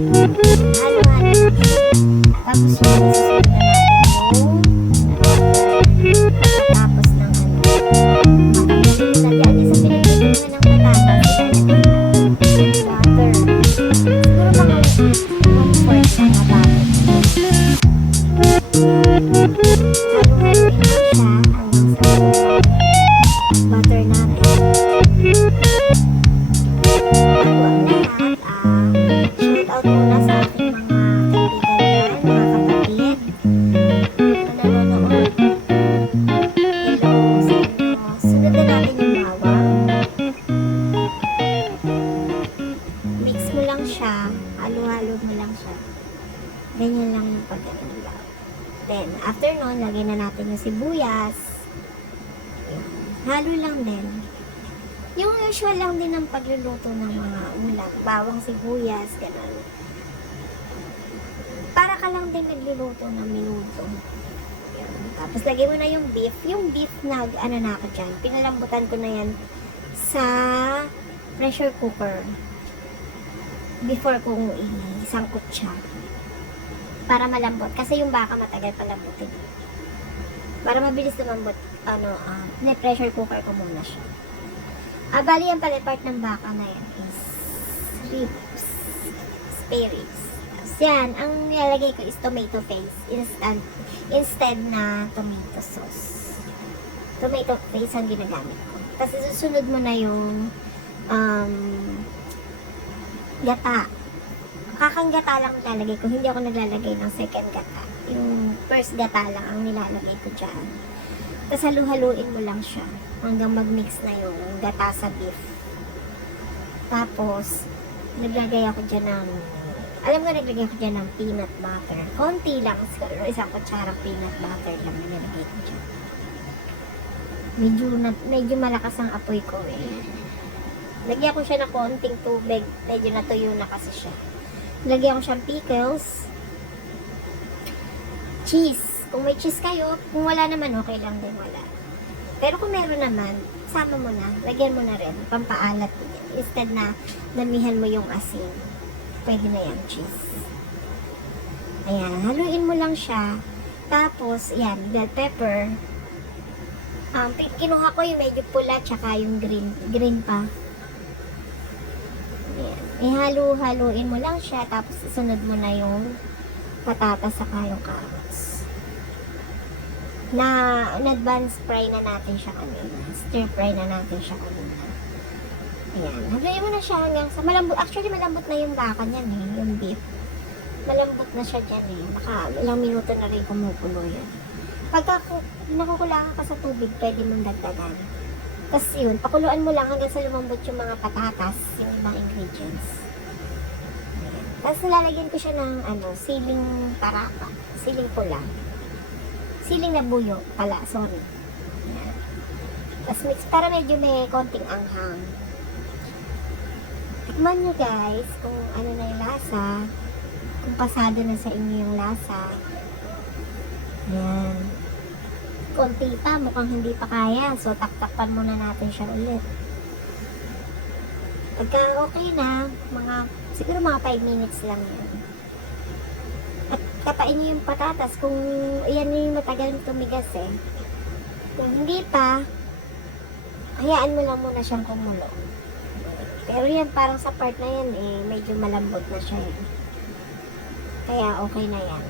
Halo-halo na siya. Tapos yun, isusunod na natin yung tapos ng ano. Lagyan din sa pinagtitingan ng patatas. Butter. Siguro mga 1/4 na butter. Halo-haloin mo siya hanggang sa butter natin. Bago ang lahat, shout out muna sa ating mga kaibigan dyan, mga kapatid na nanonood. Hello sa inyo. Sunod na natin yung bawang. Mix mo lang siya, halo-halo mo lang siya. Ganyan lang yung pagkakala. Then, after nun, lagyan na natin yung sibuyas. Halo lang din. Yung usual lang din ng pagluluto ng mga ulam. Bawang, sibuyas, gano'n. Para ka lang din nagluluto ng minuto. Yan. Tapos, lagay mo na yung beef. Yung beef na, ano na ako dyan, pinalambutan ko na yan sa pressure cooker. Before kong isangkot siya. Para malambot. Kasi yung baka matagal palambutin. Para mabilis lumambot, pressure cooker ko muna siya. Bali yung pala part ng baka na yan is ribs, spare ribs. Tapos yan, ang nilalagay ko is tomato paste instead na tomato sauce. Tomato paste ang ginagamit ko. Tapos susunod mo na yung gata. Kakang gata lang nilalagay ko. Hindi ako naglalagay ng second gata. Yung first gata lang ang nilalagay ko dyan. Tapos halu-haluin mo lang siya hanggang mag-mix na yung gata sa beef. Tapos, naglagay ako dyan ng, naglagay ako dyan ng peanut butter. Konti lang, siguro isang kutsarang peanut butter lang nilagay ko dyan. Medyo malakas ang apoy ko eh. Lagyan ko siya ng konting tubig. Medyo natuyo na kasi siya. Lagyan ko siyang pickles. Cheese. Kung may cheese kayo, kung wala naman, okay lang din wala. Pero kung meron naman, sama mo na. Lagyan mo na rin. Pampaalat. Instead na damihan mo yung asin. Pwede na yung cheese. Ayan. Haluin mo lang siya. Tapos, ayan, bell pepper. Kinuha ko yung medyo pula tsaka yung green pa. Ayan. Ihalo-haluin mo lang siya. Tapos, isunod mo na yung patatas saka yung carrots. Na advance fry na natin siya kanina. Stir fry na natin siya kanina. Ayan. Haluin mo na siya hanggang sa malambot. Actually, malambot na yung baka niyan eh. Yung beef. Malambot na siya dyan eh. Baka ilang minuto na rin kumukulo yan. Pagka nakukulangan ka sa tubig, pwede mong dagdagan. Tapos yun, pakuluan mo lang hanggang sa lumambot yung mga patatas, yung ibang ingredients. Ayan. Tapos nilalagyan ko siya ng siling parapa. Siling pula. Siling na buyo pala, sorry. Ayan. Tapos mix para medyo may konting anghang. Tikman nyo guys kung ano na yung lasa. Kung pasado na sa inyo yung lasa. Ayan. Konti pa, mukhang hindi pa kaya. So, taktakan muna natin siya ulit. Pagka okay na, siguro mga 5 minutes lang yan. At kapain nyo yung patatas kung yan yung matagal tumigas eh. Kung hindi pa, hayaan mo lang muna siyang kumulo. Pero yan, parang sa part na yan eh, medyo malambot na siya eh. Kaya okay na yan.